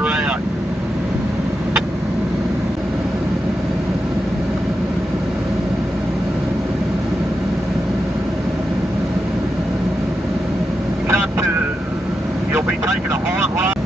you're at. You'll be taking a hard ride.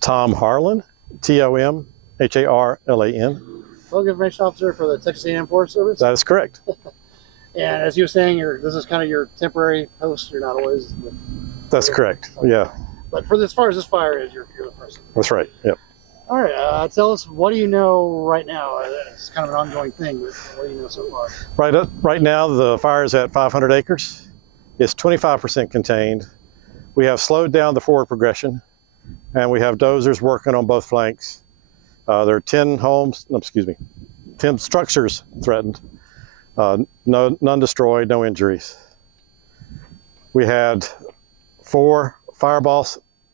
Tom Harlan, T-O-M-H-A-R-L-A-N. Public Information Officer for the Texas A&M Forest Service? That is correct. And as you were saying, this is kind of your temporary post. You're not always... That's correct, yeah. But for as far as this fire is, you're the person. That's right, yep. All right, tell us, what do you know right now? It's kind of an ongoing thing, but what do you know so far? Right now, the fire is at 500 acres. It's 25% contained. We have slowed down the forward progression, and we have dozers working on both flanks. There are 10 structures threatened. None destroyed, no injuries. We had 4 Fireball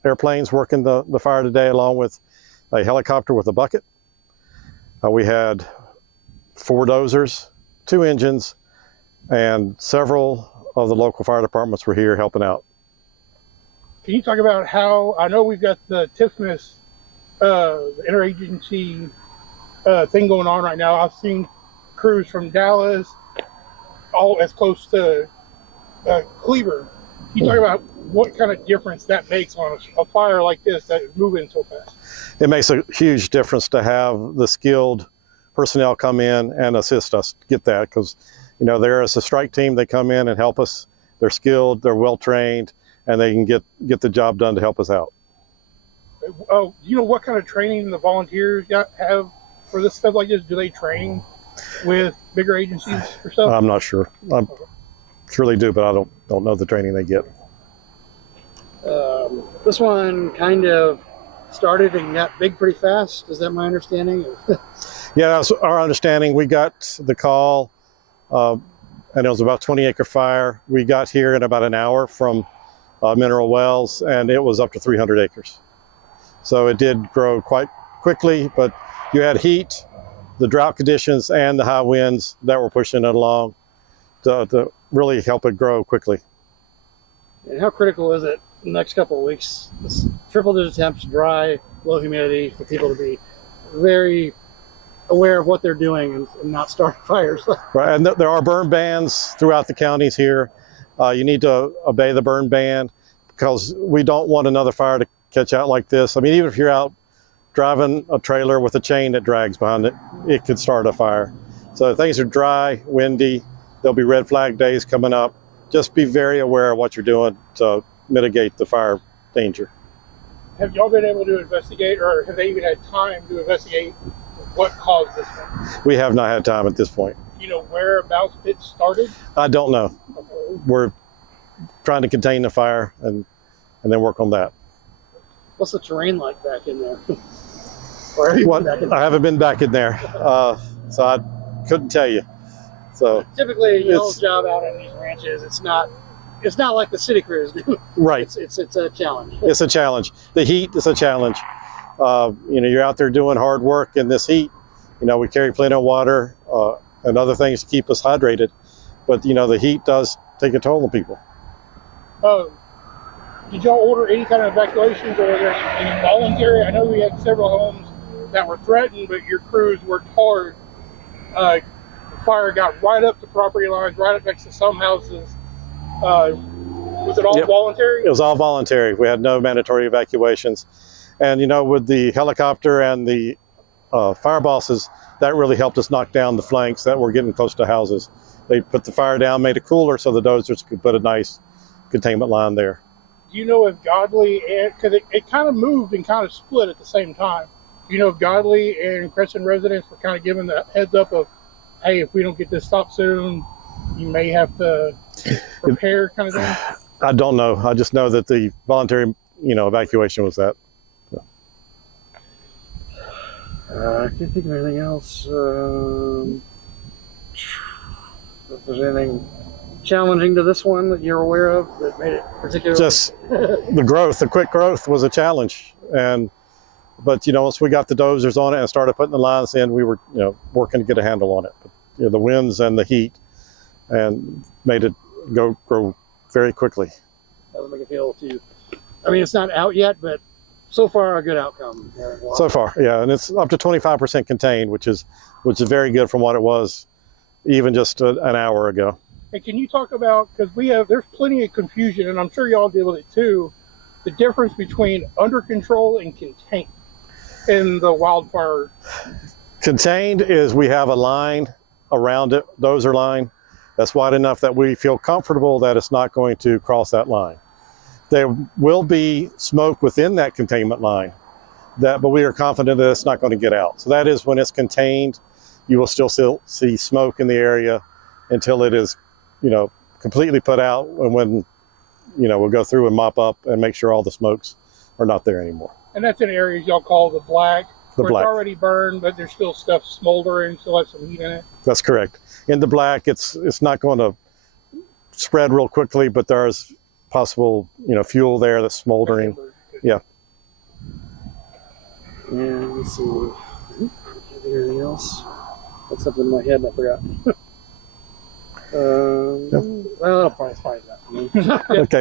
airplanes working the fire today, along with a helicopter with a bucket. We had 4 dozers, 2 engines, and several of the local fire departments were here helping out. Can you talk about how, I know we've got the TIFMAS, the interagency thing going on right now. I've seen crews from Dallas, all as close to Cleveland. Can you talk about what kind of difference that makes on a fire like this that is moving so fast? It makes a huge difference to have the skilled personnel come in and assist us get that, because there is a strike team. They come in and help us. They're skilled, they're well trained, and they can get the job done to help us out. Oh, you know what kind of training the volunteers have for this stuff like this? Do they train with bigger agencies or stuff? I'm not sure. I surely do, but I don't know the training they get. This one kind of started and got big pretty fast. Is that my understanding? Yeah, that's our understanding. We got the call, and it was about 20-acre fire. We got here in about an hour from Mineral Wells, and it was up to 300 acres. So it did grow quite quickly, but you had heat, the drought conditions, and the high winds that were pushing it along to really help it grow quickly. And how critical is it in the next couple of weeks? This triple-digit temps, dry, low humidity, for people to be very aware of what they're doing and not start fires. Right, and there are burn bans throughout the counties here. You need to obey the burn ban, because we don't want another fire to catch out like this. I mean, even if you're out driving a trailer with a chain that drags behind it, it could start a fire. So things are dry, windy. There'll be red flag days coming up. Just be very aware of what you're doing to mitigate the fire danger. Have y'all been able to investigate, or have they even had time to investigate what caused this one? We have not had time at this point. Do you know whereabouts it started? I don't know. Okay. We're trying to contain the fire and then work on that. What's the terrain like back in there? Or have you been back in there? I haven't been back in there, so I couldn't tell you. So typically, y'all's job out on these ranches, it's not it's not like the city crews do. Right. It's a challenge. It's a challenge. The heat is a challenge. You know, you're out there doing hard work in this heat. You know, we carry plenty of water and other things to keep us hydrated. But, you know, the heat does take a toll on people. Did y'all order any kind of evacuations, or were there any voluntary? I know we had several homes that were threatened, but your crews worked hard. The fire got right up to property lines, right up next to some houses. Was it all voluntary? It was all voluntary. We had no mandatory evacuations. And, you know, with the helicopter and the fire bosses, that really helped us knock down the flanks that were getting close to houses. They put the fire down, made it cooler so the dozers could put a nice containment line there. Do you know if Godley, because it kind of moved and kind of split at the same time, do you know if Godley and Crescent residents were kind of given the heads up of, hey, if we don't get this stopped soon, you may have to prepare kind of thing? I don't know. I just know that the voluntary, you know, evacuation was that. I can't think of anything else. If there's anything challenging to this one that you're aware of that made it particularly... Just the quick growth was a challenge. But, you know, once we got the dozers on it and started putting the lines in, we were, you know, working to get a handle on it. But, you know, the winds and the heat and made it grow very quickly. Doesn't make it feel too... I mean, it's not out yet, but so far a good outcome. So far, yeah, and it's up to 25% contained, which is very good from what it was even just an hour ago. And can you talk about, because there's plenty of confusion, and I'm sure y'all deal with it too, the difference between under control and contained in the wildfire? Contained is we have a line around it, dozer line, that's wide enough that we feel comfortable that it's not going to cross that line. There will be smoke within that containment line, but we are confident that it's not going to get out. So that is when it's contained, you will still see smoke in the area until it is, you know, completely put out, and when, you know, we'll go through and mop up and make sure all the smokes are not there anymore. And that's in areas y'all call the black, where black. It's already burned, but there's still stuff smoldering, still has some heat in it. That's correct. In the black, it's not going to spread real quickly, but there's possible, you know, fuel there that's smoldering. Yeah. And let's see. Anything else? That's something in my head and I forgot. Well, I'll probably find that. Okay.